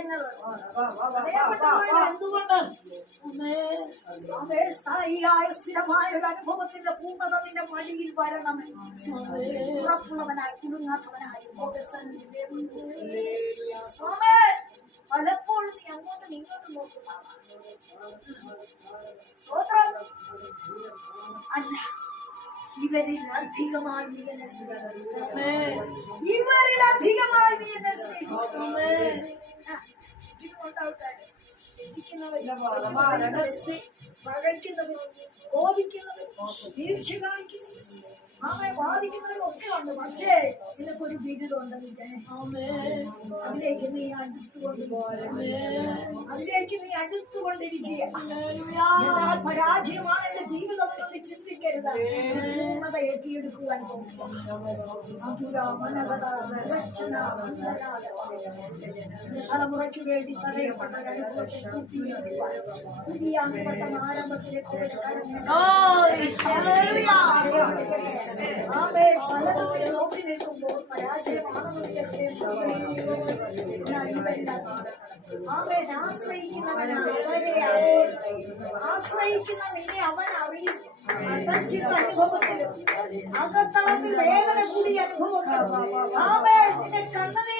പറയുന്നത് എന്തുകൊണ്ട് അതെ സ്ഥായിയായ സ്ഥിരമായ ഒരു അനുഭവത്തിന്റെ പൂർണത നിന്റെ വഴിയിൽ വരണമേ ഉറപ്പുള്ളവനായി കുടുങ്ങാത്തവനായി പലപ്പോഴും നീ അങ്ങോട്ടും ഇങ്ങോട്ടും നോക്കുന്നതാണ് അല്ല ഇവരിൽ അധികമായി നീ എന്നെ സ്നേഹിക്കുന്നു ഇവരിൽ അധികമായി നീ എന്നെ. തെറ്റിക്കുന്നവരും, പകയ്ക്കുന്നവരും, കോപിക്കുന്നവരും, വീഴ്ച കാണിക്കുന്നവരും, ആമെ ബാധിക്കുന്നവരും ഒക്കെ ഉണ്ട് പക്ഷേ നിനക്കൊരു ബിരുദമുണ്ട് അതിലേക്ക് നീ അടുത്തുകൊണ്ട് അതിലേക്ക് നീ അടുത്തുകൊണ്ടിരിക്കുക. പരാജയമാണ് എന്റെ ജീവിതം എന്നൊന്ന് ചിന്തിക്കരുത്. പൂർണത എത്തിയെടുക്കുവാൻ. തലമുറയ്ക്ക് വേണ്ടി തടയപ്പെട്ട പുതിയ ആരംഭത്തിലേക്ക് ഒരു കടന്നു. ആമേ, പലതും നോക്കി നിൽക്കുമ്പോൾ പരാജയമാണെന്ന് അവൻ ആശ്രയിക്കുന്നവനെ ആശ്രയിക്കുന്ന നിന്നെ അവൻ അറിയും അകച്ചിരുന്ന അനുഭവത്തിലും അകത്തളത്തിൽ വേദന കൂടി അനുഭവം ആമേ നിന്റെ കണ്ണുനീർ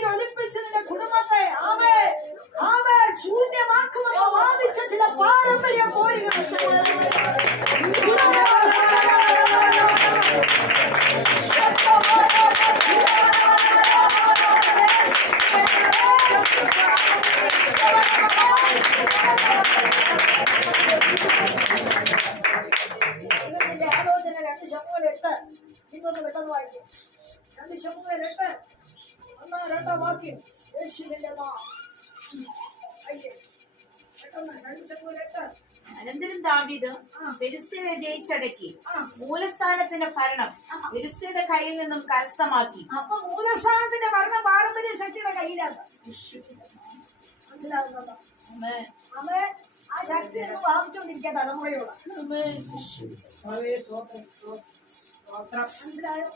കരസ്ഥമാക്കി. അപ്പൊ മൂലസ്ഥാനത്തിന്റെ ഭരണം പാരമ്പര്യ ശക്തിയുടെ കയ്യിലാണ് മനസ്സിലാകുന്നുണ്ടോ ആ ശക്തി എന്ന് വാങ്ങിച്ചുകൊണ്ടിരിക്കുക തലമുറയോട്. മനസ്സിലായോ?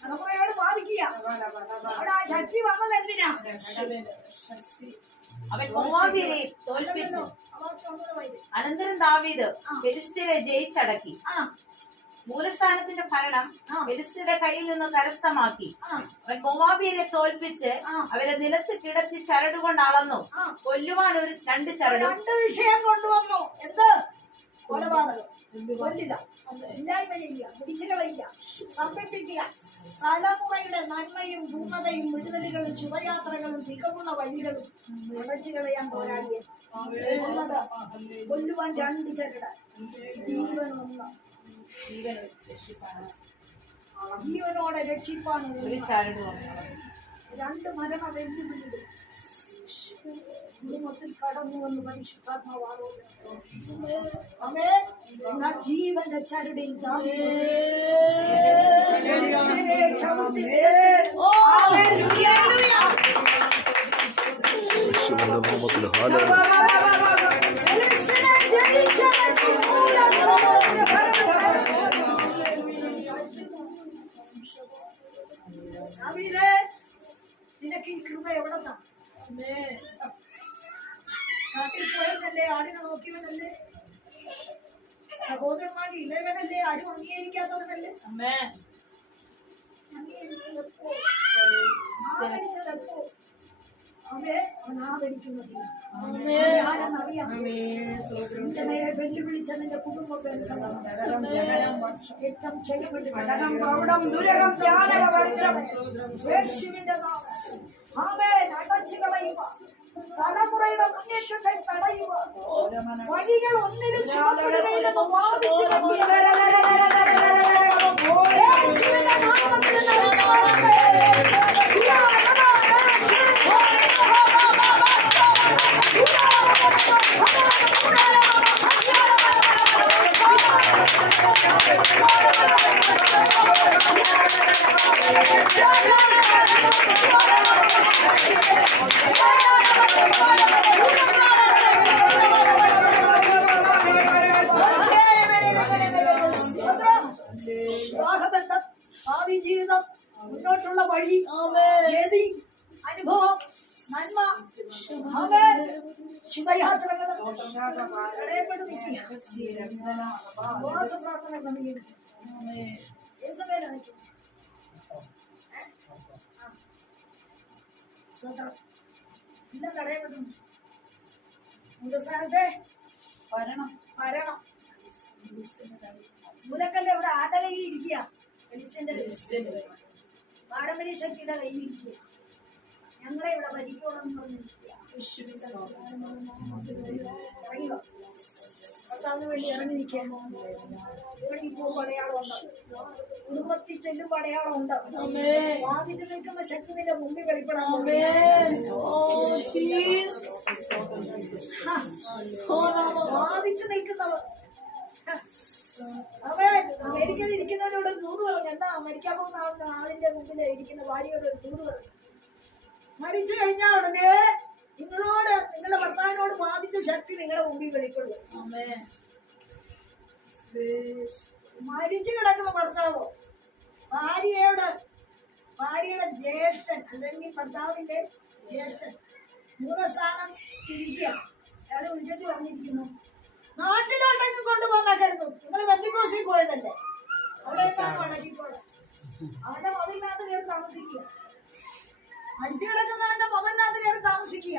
തലമുറയോട് ബാധിക്കുക അവിടെ ആ ശക്തി വന്നത് എന്തിനാ? അവൻ മോവാബിയരെ തോൽപ്പിച്ചു. അനന്തരം ദാവീദ് ഫിലിസ്തീനെ ജയിച്ചടക്കി. ആ. മൂലസ്ഥാനത്തിന്റെ ഭരണം ഫിലിസ്റ്റിയുടെ കയ്യിൽ നിന്ന് കരസ്ഥമാക്കി. അവൻ മൊവാബിയരെ തോൽപ്പിച്ച് അവരെ നിലത്ത് കിടത്തി ചരടുകൊണ്ട് അളന്നു. കൊല്ലുവാൻ ഒരു രണ്ട് ചരട്. രണ്ട് വിഷയം കൊണ്ടുവന്നു. എന്ത്? കൊലപാതകം. സമർപ്പിക്കുക തലമുറയുടെ നന്മയും പൂർണതയും വിടുതലുകളും ശുഭയാത്രകളും തികവുള്ള വഴികളും നിറച്ചു കളയാൻ പോരാടിയത്. കൊല്ലുവാൻ രണ്ട് ചരട്. ജീവൻ ഒന്ന്. ജീവനോടെ രക്ഷിപ്പാണ് ഒരു ചരടും രണ്ട് മരണ വെല്ലുവിളികൾ കുടുംബത്തിൽ കടന്നു വന്ന് പരിശുദ്ധാത്മാവാണോ ജീവന്റെ ചരടിൽ യേശുവിന്റെ നാമത്തിൽ ഹാലേ നിനക്ക് ഈ കൃപ എവിടെന്നാ കാട്ടിൽ പോയതല്ലേ ആടിനെ നോക്കിയവനല്ലേ? സഹോദരന്മാർ ഇളയവനല്ലേ ആരും അംഗീകരിക്കാത്തവനല്ലേ അമ്മേ. അംഗീകരിച്ചതെപ്പോ ആദരിച്ചതെപ്പോ അവേ അവൻ ആദരിക്കുന്നത് ഞാനെന്നറിയാം നിന്റെ നേരെ വെല്ലുവിളിച്ച നിന്റെ കുടുംബ രക്തം ചെയ്യപ്പെട്ട് കടകം പ്രൗഢം ദുരകം ജ്ഞാനക വർഷം യേശുവിന്റെ നാമം ആമേൻ അടച്ചു കളയുക തലമുറയുടെ മുന്നേറ്റത്തെ തടയുക വഴികൾ ഒന്നിലും ഉപവാസ പ്രാർത്ഥന ക്രമീകരിക്കും ഏത് സമയം നിൽക്കും സ്വതന്ത്രം എല്ലാം തടയപ്പെട്ടു സ്ഥാനത്തെ വരണം വരണം മുലക്കല്ല ഇവിടെ ആരുടെ കയ്യിൽ ഇരിക്കുക കയ്യിൽ. പാരമ്പര്യ ശക്തിയുടെ കയ്യിൽ ഇരിക്കുക ഞങ്ങളെ ഇവിടെ ഭരിക്കണമെന്ന് പറഞ്ഞിരിക്കുക ഇറങ്ങിയോ ഭർത്താവിന് വേണ്ടി ഇറങ്ങി നിൽക്കുന്ന അമേരിക്കയിൽ ഇരിക്കുന്നവരോട് ദൂത് പറഞ്ഞു എന്താ അമേരിക്ക പോകുന്ന ആളിന്റെ മുമ്പിൽ ഇരിക്കുന്ന ഭാര്യയോട് ദൂത് പറഞ്ഞു മരിച്ചു കഴിഞ്ഞാൽ ഉടനെ നിങ്ങളോട് നിങ്ങളുടെ ഭർത്താവിനോട് ബാധിച്ച ശക്തി നിങ്ങളുടെ മുമ്പിൽ വെളിപ്പെടുന്നു മരിച്ചു കിടക്കുന്ന ഭർത്താവോ? ഭാര്യയോട് ഭാര്യയുടെ ജ്യേഷ്ഠൻ അല്ലെങ്കിൽ ഭർത്താവിന്റെ ജ്യേഷ്ഠൻ മൂലസ്ഥാനം തിരിക്കുക അയാളെ വിളിച്ചിട്ട് പറഞ്ഞിരിക്കുന്നു. നാട്ടിലോട്ടെങ്കിലും കൊണ്ടുപോകാനായിരുന്നു നിങ്ങൾ ബന്ധുക്കോശിൽ പോയതല്ലേ? അവിടെ അടക്കിക്കോളെ അവന്റെ മതിലിനകത്ത് കയറി താമസിക്കുക. മരിച്ചു കിടക്കുന്നവന്റെ മകനകത്ത് കയറി താമസിക്കുക.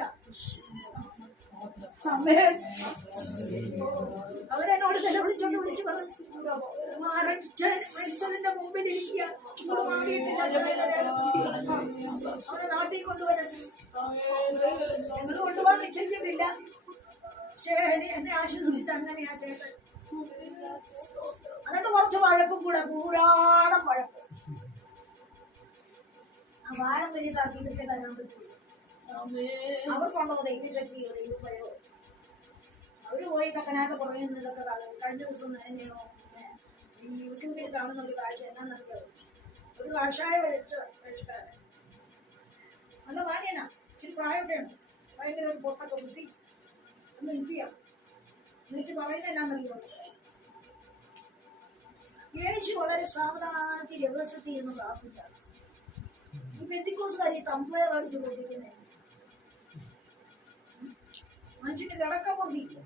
അവരെന്നോട് തന്നെ വിളിച്ചോണ്ട് വിളിച്ചു മരിച്ചതിന്റെ മുമ്പിൽ ഇരിക്കുക. അവനെ നാട്ടിൽ കൊണ്ടുവരാൻ. ഞങ്ങൾ കൊണ്ടുപോകാൻ നിശ്ചയിച്ചിട്ടില്ല. ചേട്ടൻ എന്നെ ആശ്വസിപ്പിച്ച് അങ്ങനെയാ ചേട്ടൻ അതൊക്കെ കുറച്ച് വഴക്കും കൂടെ കൂടാടം വഴക്കും. ആ വാഴം വലുതാക്കി ഇതൊക്കെ തരാൻ പറ്റുള്ളൂ. അവർക്കുണ്ടോ ദൈവശക്തിയോ ദൈവഭയോ അവർ പോയി കക്കനാത്ത പുറകെ നിന്നതൊക്കെ കഴിഞ്ഞ ദിവസം തന്നെയാണോ ഈ യൂട്യൂബിൽ കാണുന്ന ഒരു കാഴ്ച എന്നാന്നറിയോ ഒരു കാഷായ വെളിച്ച വെച്ചിട്ടാണ് നല്ല ഭാര്യനാ ഇച്ചിരി പ്രായമൊക്കെയാണ് ഭയങ്കര ഒരു പൊട്ടൊക്കെ ബുദ്ധി ഒന്ന് നിൽക്കുക എന്നുവെച്ച് പറയുന്ന എന്നാന്നറിയോ യേശു വളരെ സാവധാനത്തിൽ രഹസ്യത്തിൽ എന്ന് പ്രാർത്ഥിച്ചാണ്. ഈ പെന്തിക്കോസുകാരി അടിച്ചു പൊട്ടിക്കുന്നേ മനുഷ്യന് കിടക്ക പൊന്തിക്കും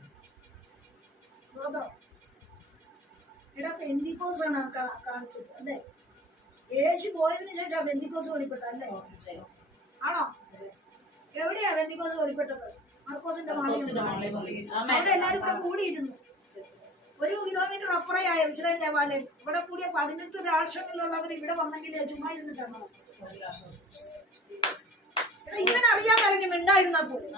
ഇവിടെ പെന്തിക്കോസാണ് കാ- കാണിച്ചത് അല്ലേ? യേശു പോയതിനു ശേഷം ബെന്തിക്കോസ് വെളിപ്പെട്ട അല്ലേ? ആണോ? എവിടെയാ ബെന്തിക്കോസ് വെളിപ്പെട്ടത്? മർക്കോസിന്റെ അവിടെ എല്ലാവരും കൂടെ കൂടിയിരുന്നു. ഒരു കിലോമീറ്റർ അപ്പുറയായ ഇസ്രായേൽ ദേവാലയം ഇവിടെ കൂടിയ പതിനെട്ട് രാഷ്ട്രങ്ങളിലുള്ളവർ ഇവിടെ വന്നെങ്കിൽ ചുമ്മാ ഇരുന്നിട്ടാണോ ഇങ്ങനെ അറിയാൻ കഴിഞ്ഞ മിണ്ടായിരുന്നാ പോലും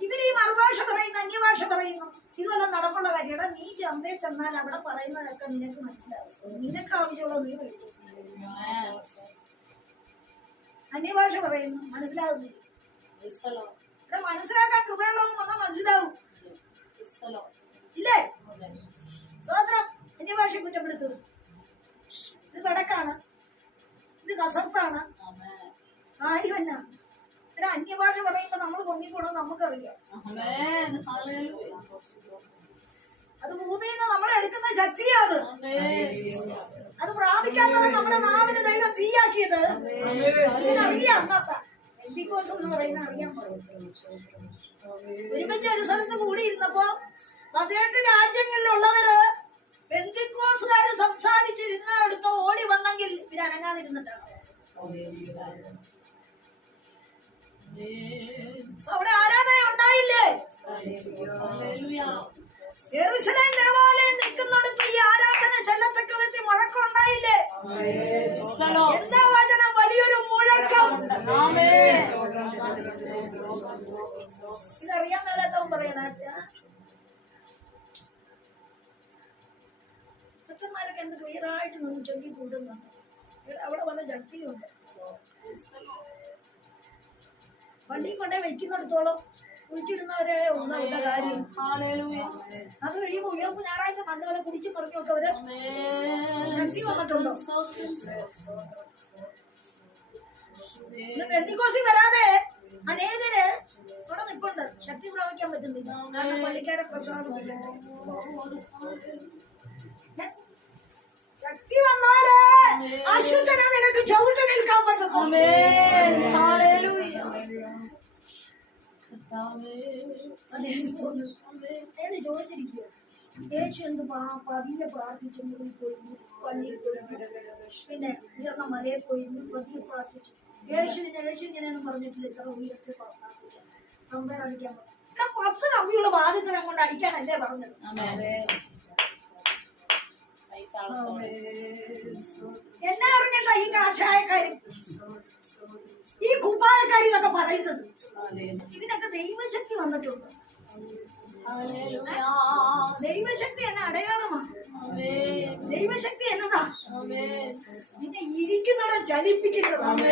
ഇവർ ഈ മറുഭാഷ പറയുന്നു അന്യഭാഷ പറയുന്നു ഇതുവല്ല നടക്കുന്ന കാര്യമാണ് നീ ചന്തയിൽ ചെന്നാൽ അവിടെ പറയുന്നതൊക്കെ നിനക്ക് മനസ്സിലാവും. നിനക്ക് ആവശ്യമുള്ള നീ കഴിച്ചു അന്യഭാഷ പറയുന്നു. മനസ്സിലാവുന്നില്ല. മനസ്സിലാക്കാൻ കൃപയുള്ളവൻ വന്നാൽ മനസ്സിലാവും. ഇല്ലേ? സ്വതന്ത്രം അന്യഭാഷ കുറ്റപ്പെടുത്തുന്നു ഇത് വടക്കാണ്. ഇത് കസർത്താണ്. കാര്യമല്ല ഇവിടെ അന്യഭാഷ പറയുമ്പോ നമ്മൾ പൊങ്ങിക്കൂടും നമുക്കറിയാം. അത് ഭൂമിയിൽ നിന്ന് നമ്മളെ എടുക്കുന്ന ശക്തിയാ അത് അത് പ്രാപിക്കാത്തവൻ നമ്മുടെ നാവിന് ദൈവം തീയാക്കിയത്. അതിനറിയാം എൻഡിക്കോസ് എന്ന് പറയുന്ന അറിയാൻ പറയും. ഒരുമിച്ച് ഒരു സ്ഥലത്ത് കൂടിയിരുന്നപ്പോ പതിനെട്ട് രാജ്യങ്ങളിലുള്ളവര് ബന്ധിക്കോസുകാര് സംസാരിച്ചിരുന്ന എടുത്ത് ഓടി വന്നെങ്കിൽ ഇവർ അനങ്ങാതിരുന്നിട്ടാണ് അവിടെ ആരാധന ഉണ്ടായില്ലേ? യെരൂശലേം ദേവാലയം നിൽക്കുന്നിടത്ത് ഈ ആരാധന ചെല്ലത്തക്ക വ്യക്തി മുഴക്കം ഉണ്ടായില്ലേ? എന്താ വചനം? വലിയൊരു മുഴക്കം. ഇതറിയാൻ മേലാത്തവൻ പറയണ അച്ഛന്മാരൊക്കെ എന്ത് ക്ലിയറായിട്ട് നിന്ന് ചൊല്ലി കൂടുന്നുണ്ട് അവിടെ വന്ന ശക്തിയുണ്ട് വണ്ടി കൊണ്ടേ വെക്കുന്നിടത്തോളം കുളിച്ചിടുന്നവരെ ഒന്നാമത്തെ കാര്യം. അത് കഴിയുമ്പോ ഉയർപ്പ് ഞായറാഴ്ച നല്ലപോലെ കുടിച്ചു പറഞ്ഞൊക്കെ അവർ ശക്തി വന്നിട്ടുണ്ടോ പെന്തിക്കോസി വരാതെ അനേകര് അവിടെ നിൽപ്പുണ്ട് ശക്തി പ്രാപിക്കാൻ പറ്റുന്നില്ല. പള്ളിക്കാരെ പ്രസാദിക്കില്ല ശക്തി വന്നാൽ. അശുദ്ധനെ നിനക്ക് ചവിട്ട് നിൽക്കാൻ പറ്റും എന്ന് ചോദിച്ചിരിക്കുക യേശു എന്ത് പാ- പതിയെ പ്രാർത്ഥിച്ചു മുറിയിൽ പോയിരുന്നു പള്ളിയിൽ പോയിരുന്നു പിന്നെ ഉയർന്ന മലയെ പോയിരുന്നു പതിയെ പ്രാർത്ഥിച്ചു യേശുവിനെ യേശു ഇങ്ങനെയൊന്നും പറഞ്ഞിട്ടില്ല ഇത്ര ഉയർത്തി പ്രാർത്ഥിച്ചു കമ്പയർ അടിക്കാൻ പറ്റും പത്ത് കമ്പിയുള്ള ബാധ്യതനെ കൊണ്ട് അടിക്കാനല്ലേ പറഞ്ഞത് എന്നെ അറിഞ്ഞിട്ടാ ഈ കാഷായക്കാരി? ഈ കുപ്പായക്കാരി എന്നൊക്കെ പറയുന്നത്. ഇതിനൊക്കെ ദൈവശക്തി വന്നിട്ടുണ്ട്. ദൈവശക്തി എന്ന അടയാളമാണ്. ദൈവശക്തി എന്നതാ? നിന്നെ ഇരിക്കുന്നവരെ ചലിപ്പിക്കുന്നതാണ്.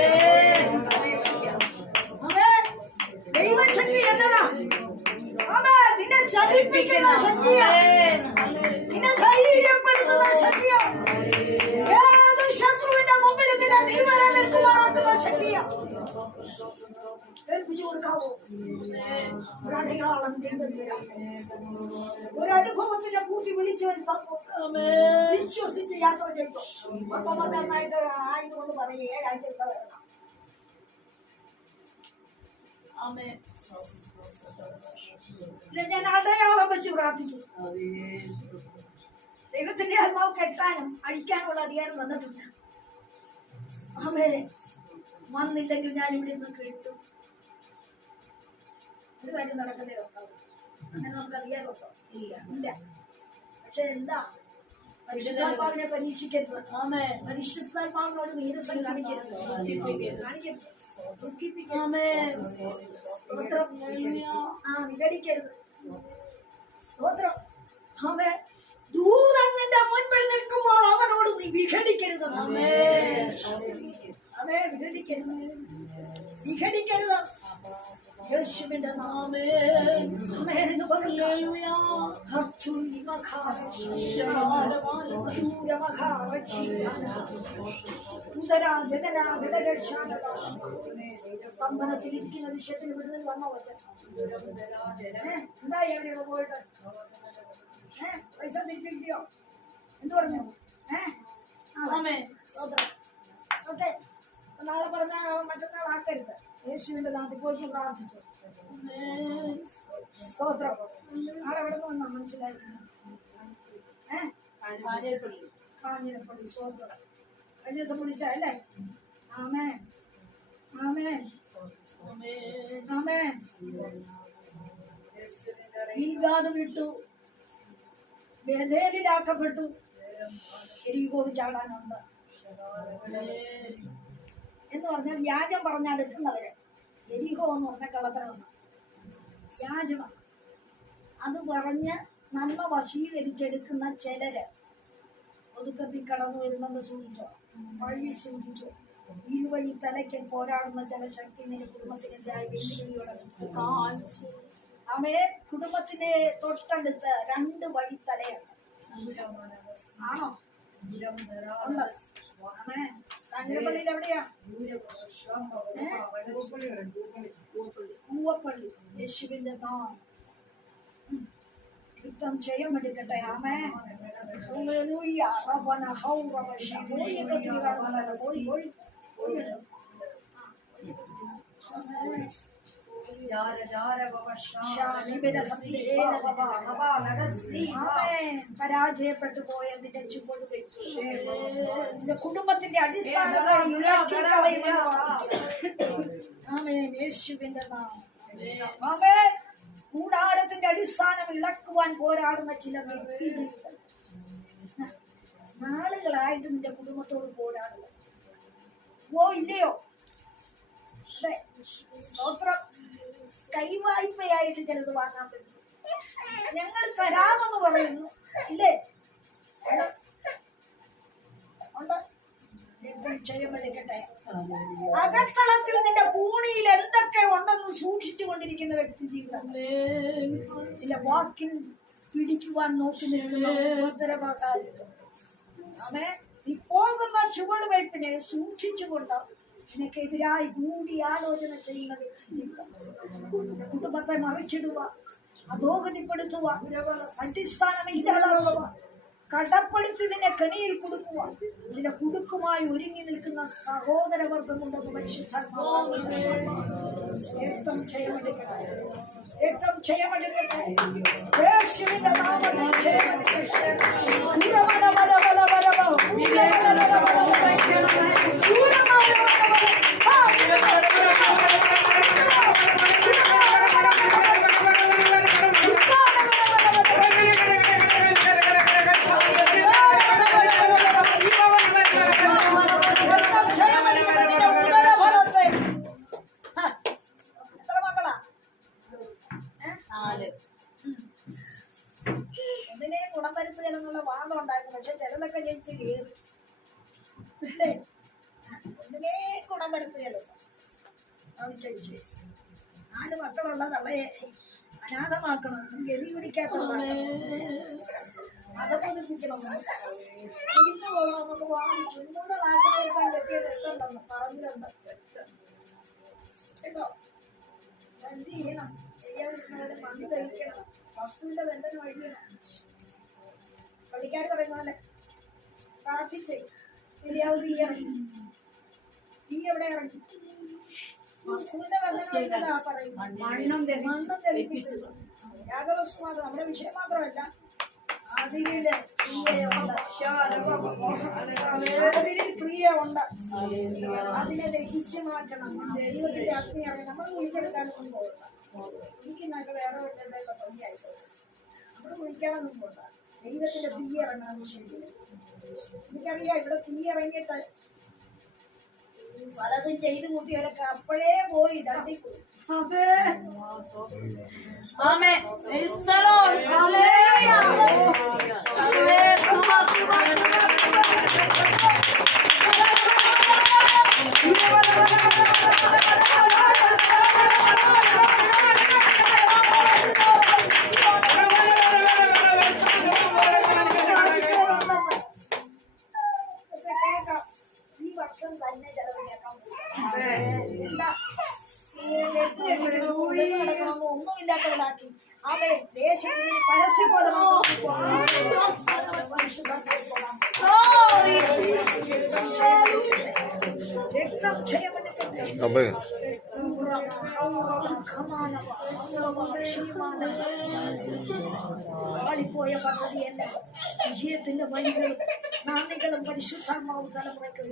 ദൈവശക്തി എന്നതാ? നിന്നെ ചലിപ്പിക്കുന്ന ശക്തിയാ. നിന്നെ ധൈര്യപ്പെടുത്തുന്ന ശക്തിയാ. ഏത് ശത്രുവിന്റെ മുമ്പിൽ നിന്നെ നീ വരെ നിൽക്കുമാറാക്കുന്ന ശക്തിയാ. ഏൽപ്പിച്ചു കൊടുക്കാവോ? ഒരടയാളം ഒരു ഒരനുഭവത്തിന്റെ കൂട്ടി തന്നു. വിശ്വസിച്ച് യാത്ര ചെയ്തു. അപ്പമകനായിട്ട് ആയതുകൊണ്ട് പറയും ഏഴാഴ്ച വരണം. ഇല്ല ഞാൻ അടയാളം വെച്ച് പ്രാർത്ഥിക്കും. ദൈവത്തിന്റെ ആത്മാവ് കെട്ടാനും അടിക്കാനുള്ള അധികാരം വന്നിട്ടുണ്ട്. അവേ വന്നില്ലെങ്കിൽ ഞാൻ ഇവിടെ നിന്ന് കേട്ടു. ഒരു കാര്യം ഉള്ളൂ. അങ്ങനെ നമുക്ക് അധികാരമുണ്ടോ ഇല്ല. ഇല്ല. പക്ഷെ എന്താ? പരിശുദ്ധാത്മാവിനെ പരീക്ഷിക്കരുത്. പരിശുദ്ധാത്മാവിനോട് നീരസം കാണിക്കരുത്. കാണിക്കരുത്. സ്തോത്രം. ആ വിഘടിക്കരുത്. സ്തോത്രം. അവൻ ദൂതൻ നിന്റെ മുൻപിൽ നിൽക്കുമ്പോൾ അവനോട് നീ വിഘടിക്കരുത് അവേ വിഘടിക്കരുത്. വിഘടിക്കരുത്. യേശുവിന്റെ നാമേ ആമേൻ എന്ന് പറയുക. ഹർച്ചുനി മഖാരക്ഷി, ദൂര മഖാരക്ഷി, ഉദരാ ജഗനാ വിടരക്ഷാനത. സ്തംഭനത്തിലിരിക്കുന്ന വിഷയത്തിന് വിടുതൽ വന്ന വചനം ഏ, എന്തായി എവിടെയോ പോയിട്ട് ഏ പൈസ തിരിച്ചു കിട്ടിയോ എന്ത് പറഞ്ഞു ഏ ഓക്കെ നാളെ പറഞ്ഞ മറ്റന്നാൾ ആക്കരുത് യേശുവിന്റെ പോയിട്ട് പ്രാർത്ഥിച്ചു സ്തോത്രം. ആരവിടെ നിന്ന് വന്നാ മനസ്സിലായിരുന്നു സ്തോത്രം. കഴിഞ്ഞ ദിവസം വിളിച്ച അല്ലേ? ആമേ ആമേ ആമേ വിട്ടു. ബേദേലിലാക്കപ്പെട്ടു എരികോവ് ചാടാനുണ്ട്. എന്ന് പറഞ്ഞാൽ വ്യാജം പറഞ്ഞെടുക്കുന്നവര് എരിഹോ എന്ന് പറഞ്ഞ കള്ളത്തരമാണ് വ്യാജമാണ്. അത് പറഞ്ഞ് നന്മ വശീകരിച്ചെടുക്കുന്ന ചിലര് ഒതുക്കത്തിൽ കടന്നു വരുന്നത് സൂചിച്ചോ? വഴി സൂചിച്ചോ? ഈ വഴി തലയ്ക്ക് പോരാടുന്ന ചില ശക്തി നിന്റെ കുടുംബത്തിനെതിരായി വെല്ലുവിളിയോടെ അവയെ കുടുംബത്തിനെ തൊട്ടടുത്ത് രണ്ട് വഴി തലയാണ് ആണോ? ഉണ്ട്? ആമേ കാഞ്ഞിരപ്പള്ളിയിൽ എവിടെയാ? ഏ? പൂവപ്പള്ളി. യേശുവിന്റെ നാം ഉം. യുദ്ധം ചെയ്യാൻ എടുക്കട്ടെ ആമേ. ഹല്ലേലൂയ. റബ്ബന പരാജയപ്പെട്ടു പോയ നിന്റെ വെച്ചു നിന്റെ കുടുംബത്തിന്റെ അടിസ്ഥാന. കൂടാരത്തിന്റെ അടിസ്ഥാനം ഇളക്കുവാൻ പോരാടുന്ന ചില വ്യക്തി ജീവിതം നാളുകളായിട്ട് നിന്റെ കുടുംബത്തോട് പോരാടുക ഓ ഇല്ലയോ. സ്തോത്രം കൈവായ്പയായിട്ട് ചിലത് വാങ്ങാൻ പറ്റും. ഞങ്ങൾ തരാമെന്ന് പറയുന്നു. ഇല്ലേ? അകത്തളത്തിൽ നിന്റെ പൂണിയിൽ എന്തൊക്കെ ഉണ്ടെന്ന് സൂക്ഷിച്ചു കൊണ്ടിരിക്കുന്ന വ്യക്തി ജീവിതം. ഇല്ല വാക്കിൽ പിടിക്കുവാൻ നോക്കുന്ന പോകുന്ന ചുവടുവയ്പ്പിനെ സൂക്ഷിച്ചുകൊണ്ട് നിനക്കെതിരായി കൂടി ആലോചന ചെയ്യുന്നത് കുടുംബത്തെ മറിച്ചിടുക അധോഗതിപ്പെടുത്തുക അടിസ്ഥാനം കടപ്പെടുത്തി നിന്നെ കെണിയിൽ കൊടുക്കുക ചില കുടുക്കുമായി ഒരുങ്ങി നിൽക്കുന്ന സഹോദരവർഗമുണ്ടെന്ന് രക്തം ക്ഷയമെടുക്കട്ടെ ありがとう。തള്ളയെ അനാഥമാക്കണം ഗതി പിടിക്കാത്ത അതൊക്കെ ഇന്ന് കൊള്ളാം നമുക്ക് വാങ്ങി ഇന്നൂടെ നാശം വരുത്താൻ പറ്റിയ എത്തുണ്ടെന്ന് പറഞ്ഞിട്ടുണ്ട്. കേട്ടോ? എന്ത് ചെയ്യണം? ചെയ്യാതിരുന്നവരെ മണ്ണ് കഴിക്കണം വസ്തുവിന്റെ ബന്ധനം വഴിയണം പള്ളിക്കാർ പറയുന്ന പ്രാർത്ഥിച്ചേ. ശരിയാവും തീ തീ എവിടെ ഇറങ്ങി? മണ്ണും മാത്രം നമ്മുടെ വിഷയം മാത്രമല്ല. ക്രിയയുണ്ട് അതിരിൽ ക്രിയയുണ്ട് അതിനെ ദഹിച്ചു മാറ്റണം. ദൈവത്തിന്റെ ആത്മീയാണ് നമ്മൾ കുളിച്ചെടുക്കാനൊന്നും പോകണ്ട കുളിക്കുന്നൊക്കെ വേറെ വല്ലതൊക്കെ ഭംഗിയായിട്ടോ നമ്മൾ കുളിക്കാനൊന്നും പോകണ്ട ദൈവത്തിന്റെ തീ ഇറങ്ങണം ശരി എനിക്കറിയാം ഇവിടെ തീ ഇറങ്ങിയിട്ട് പലതും ചെയ്തു കൂട്ടിയവരൊക്കെ അപ്പോഴേ പോയി ദണ്ഡിപ്പോയി അതെ. ആമേൻ പാളിപ്പോയ പദ്ധതിയല്ല വിജയത്തിന്റെ വഴികളും നാന്ദികളും പരിശുദ്ധാത്മാവും തലമുറയ്ക്ക്.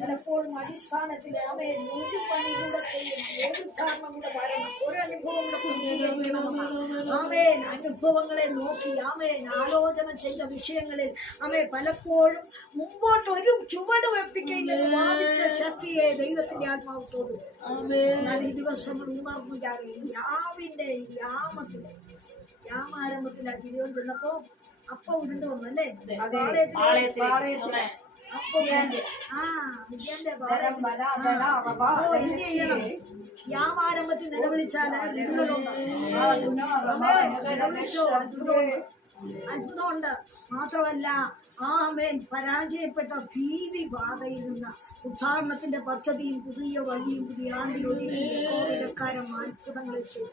പലപ്പോഴും അടിസ്ഥാനത്തിൽ അവയെ ഒരു പണികൂടെ ചെയ്യണം ഒരു കാരണം കൂടെ വരണം ഒരു അനുഭവം കൂടെ ആമേൻ അനുഭവങ്ങളെ നോക്കി ആമേൻ ആലോചന ചെയ്ത വിഷയങ്ങളിൽ അവയെ പലപ്പോഴും മുമ്പോട്ട് ഒരു ചുവട് വെപ്പിക്കയില്ലെന്ന് വാദിച്ച ശക്തിയെ ദൈവത്തിന്റെ ആത്മാവ് തോന്നും എന്നാൽ ഈ ദിവസം ഉണർന്നു യാവിന്റെ യാമത്തിൽ യാമാരംഭത്തിൽ ആ തിരുവനന്തപുരം ചെന്നപ്പോ അപ്പ ഉരുണ്ട് വന്നു അല്ലേ? നിലവിളിച്ചാൽ അത്ഭുതമുണ്ട്. മാത്രമല്ല ആമേൻ പരാജയപ്പെട്ട ഭീതി ബാധയിൽ നിന്ന് ഉദ്ധാരണത്തിന്റെ പദ്ധതിയും പുതിയ വഴിയും പുതിയ ആണ്ടിൽ ഇടക്കാരം അത്ഭുതങ്ങൾ ചെയ്തു.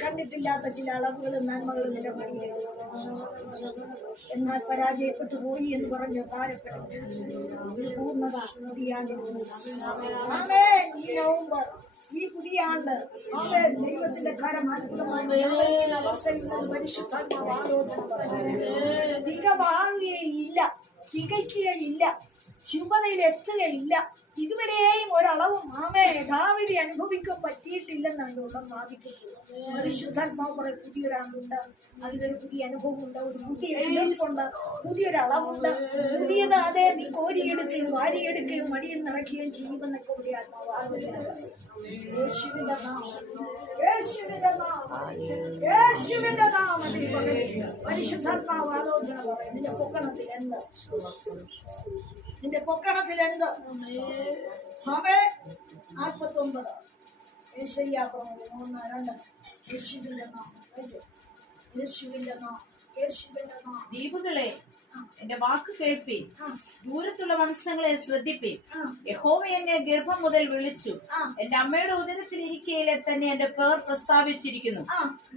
കണ്ടിട്ടില്ലാത്ത ചില അളവുകളും നന്മകളും നിലപടിയിലുണ്ട് എന്നാൽ പരാജയപ്പെട്ടു പോയി എന്ന് പറഞ്ഞ് ഭാരപ്പെട്ടു. ഒരു പൂർണത. ഈ നവംബർ ഈ പുതിയ ആണ്ട് അവരെ ദൈവത്തിന്റെ കരം അത്ഭുതമായി അവസ്ഥയിൽ പരിശുദ്ധാത്മാവ്. തികവാകുകയില്ല തികയ്ക്കുകയില്ല ശുഭതയിൽ എത്തുകയില്ല ഇതുവരെയും ഒരളവും ആമേ യഥാവിധി അനുഭവിക്കാൻ പറ്റിയിട്ടില്ലെന്നാണ് ഉള്ളം വാദിക്കുന്നത് പരിശുദ്ധാത്മാവ് കുറെ പുതിയൊരാളുണ്ട് അതിലൊരു പുതിയ അനുഭവമുണ്ട്. ഒരു പുതിയ എതിർപ്പുണ്ട് പുതിയൊരളവുണ്ട്. പുതിയത് അതെ നീ കോരിയെടുക്കുകയും വാരിയെടുക്കുകയും മടിയിൽ നിറയ്ക്കുകയും ചെയ്യുമെന്നൊക്കെ പുതിയ ആത്മാവ് ആലോചന പരിശുദ്ധാത്മാവ് ആലോചന പറയുന്നത് പൊക്കണത്തിൽ എന്ത്? നിന്റെ പൊക്കണത്തിൽ എന്ത് നാൽപ്പത്തൊമ്പത്. മൂന്ന് രണ്ട് യേശുവിന്റെ നാം. യേശുവിന്റെ നാം യേശുവിന്റെ നാം ദ്വീപുകളെ എന്റെ വാക്ക് കേൾപ്പി. ദൂരത്തുള്ള വംശങ്ങളെ ശ്രദ്ധിപ്പീൻ ആ. യഹോവ എന്നെ ഗർഭം മുതൽ വിളിച്ചു. എന്റെ അമ്മയുടെ ഉദരത്തിൽ ഇരിക്കയിലെ തന്നെ എന്റെ പേർ പ്രസ്താവിച്ചിരിക്കുന്നു.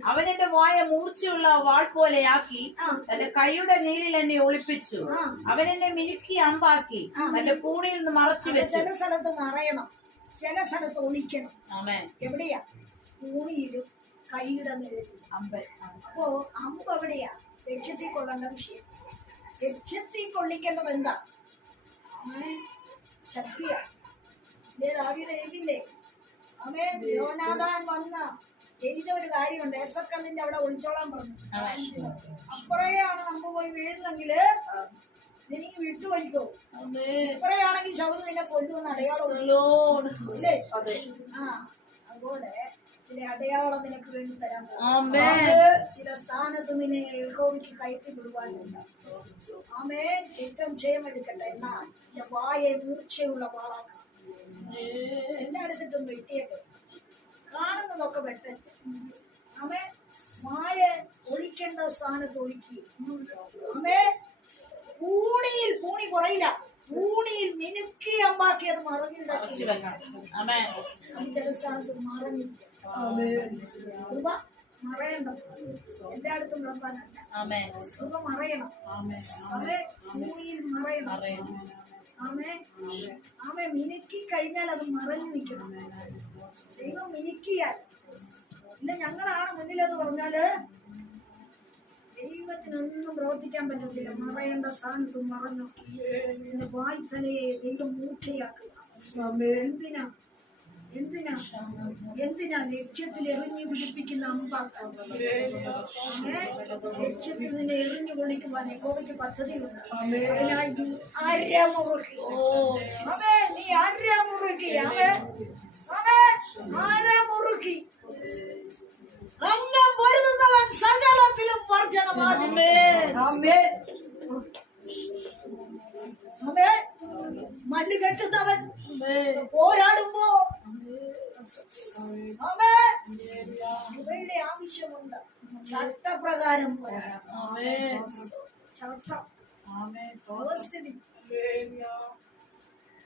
അവൻ എന്റെ വായ മൂർച്ചയുള്ള വാൾ പോലെയാക്കി. തന്റെ കൈയുടെ നീളിൽ എന്നെ ഒളിപ്പിച്ചു. അവൻ എന്നെ മിനുക്കി അമ്പാക്കി തന്റെ പൂണിയിൽ നിന്ന് മറച്ചു വെച്ചു. ചില സ്ഥലത്ത് നിറയണം. ചില സ്ഥലത്ത് ഒളിക്കണം. എവിടെയാ? പൂണിയിലും കൈയുടെ നിഴലിലും അമ്പ അപ്പോ അമ്പ് എവിടെയാ ലക്ഷ്യത്തിൽ കൊള്ളേണ്ട വിഷയം. ലക്ഷ്യത്തിൽ കൊള്ളിക്കേണ്ടത് എന്താ ശക്തിയാ. ഇതേ ദാവീദ് എഴുതില്ലേ? അവേ യോനാഥാൻ വന്ന എഴുതിയ ഒരു കാര്യമുണ്ട് എസക്കല്ലിന്റെ അവിടെ ഒളിച്ചോളാൻ പറഞ്ഞു. അപ്പുറയാണ് നമ്മൾ പോയി വീഴുന്നെങ്കിൽ നീ വിട്ടുവലിക്കോ ഇപ്പറയാണെങ്കിൽ ശവന് നിന്നെ കൊല്ലുമെന്ന് അടയാളം ഇല്ലേ ആ അതുപോലെ അടയാളം നിനക്ക് വേണ്ടി തരാൻ. ചില സ്ഥാനത്ത് നിന്നെ യഹോവയ്ക്ക് കയറ്റി വിടുവാനുണ്ട് ആമേ ഏറ്റവും ജയമെടുക്കട്ടെ എന്നാൽ എന്റെ വായെ മൂർച്ചയുള്ള അടുത്തിട്ടും വെട്ടിയൊക്കെ കാണുന്നതൊക്കെ വെട്ടരുത് ആമേ മായ ഒഴിക്കേണ്ട സ്ഥാനത്ത് ഒഴിക്കി. ആമേ പൂണിയിൽ പൂണി കുറയില്ല. പൂണിയിൽ മിനുക്കി അമ്പാക്കിയത് മറഞ്ഞിട്ടുണ്ടാക്കി ആമേ ചില സ്ഥാനത്ത് മറഞ്ഞില്ല കൃപ മറയണ്ട എല്ലായിടത്തും വിളമ്പാനല്ല കൃപ മറയണം. അവരെ ഭൂമിയിൽ മറയണം. ആമേ ആമേ മിനുക്കി കഴിഞ്ഞാൽ അത് മറഞ്ഞു നിൽക്കണം. ദൈവം മിനുക്കിയാൽ. ഇല്ല ഞങ്ങളാണ് മുന്നിലെന്ന് പറഞ്ഞാൽ ദൈവത്തിനൊന്നും പ്രവർത്തിക്കാൻ പറ്റത്തില്ല. മറയേണ്ട സ്ഥാനത്ത് മറഞ്ഞു വായ്ത്തലയെ ദൈവം മൂർച്ചയാക്കുക എന്തിനാ എന്തിനാ? എന്തിനാ ലക്ഷ്യത്തിൽ എറിഞ്ഞു പിടിപ്പിക്കുന്ന അമ്പ? ലക്ഷ്യത്തിൽ നിന്ന് എറിഞ്ഞു കൊള്ളിക്കുവാൻ യഹോവയ്ക്ക് പദ്ധതിയുണ്ട്. ഉണ്ട് നീ അരമുറുക്കി അവേ നീ അരമുറുക്കി അവേ അവേ അരമുറുക്കി അംഗം പൊരുതുന്നവൻ സകലത്തിലും വർജനമാകുമേ അമ്മേ അമ്മേ മല്ല് കെട്ടുന്നവൻ പോരാടുമ്പോ ഇവയുടെ ആവശ്യമുണ്ട്. ചട്ടപ്രകാരം ചട്ടം. വ്യവസ്ഥിതി.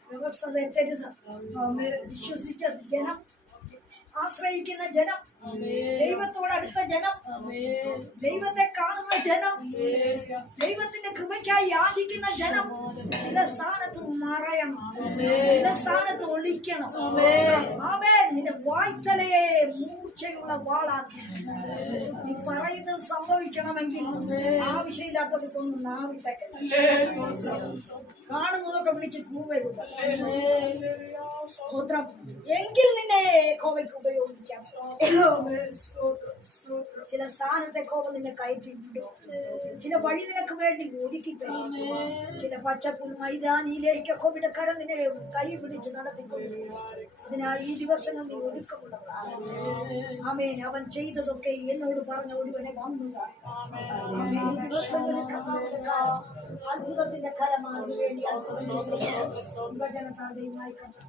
വ്യവസ്ഥ തെറ്റരുത്. വിശ്വസിച്ച ജനം ആശ്രയിക്കുന്ന ജനം. ദൈവത്തോട് അടുത്ത ജനം. ദൈവത്തെ കാണുന്ന ജനം. ദൈവത്തിന്റെ കൃപയ്ക്കായി യാചിക്കുന്ന ജനം. ചില സ്ഥാനത്ത് മറയണം. ചില സ്ഥാനത്ത് ഒളിക്കണം. ആമേ നിന്റെ വായ്ത്തലയെ മൂർച്ചയുള്ള വാളാക്കി പറയുന്നത് സംഭവിക്കണമെങ്കിൽ ആവശ്യമില്ലാത്തവർക്കൊന്നും നാവിട്ടൊക്കെ കാണുന്നതൊക്കെ വിളിച്ച് കൂവരുത്. എങ്കിൽ നിന്നെ കോവയ്ക്ക് ഉപയോഗിക്കാം. ചില സ്ഥാനത്തെ കോവ നിന്നെ കയറ്റി വിടും ചില വഴി നിനക്ക് വേണ്ടി ഒരുക്കി തരും. ചില പച്ചപ്പുൽ മൈതാനിയിലേക്ക് കോവിഡ് കരം നിന്നെ കൈ പിടിച്ച് നടത്തിക്കൊള്ളും. അതിനാൽ ഈ ദിവസങ്ങൾ നീ ഒരുക്കമുള്ളതാണ് ആമേൻ. അവൻ ചെയ്തതൊക്കെ എന്നോട് പറഞ്ഞ ഒരുവനെ വന്നുക. അത്ഭുതത്തിന്റെ കരമാണ് വേണ്ടി അത്ഭുതം ചെയ്തു യുവജനത്താൽ ദൈവമായി കണ്ടു.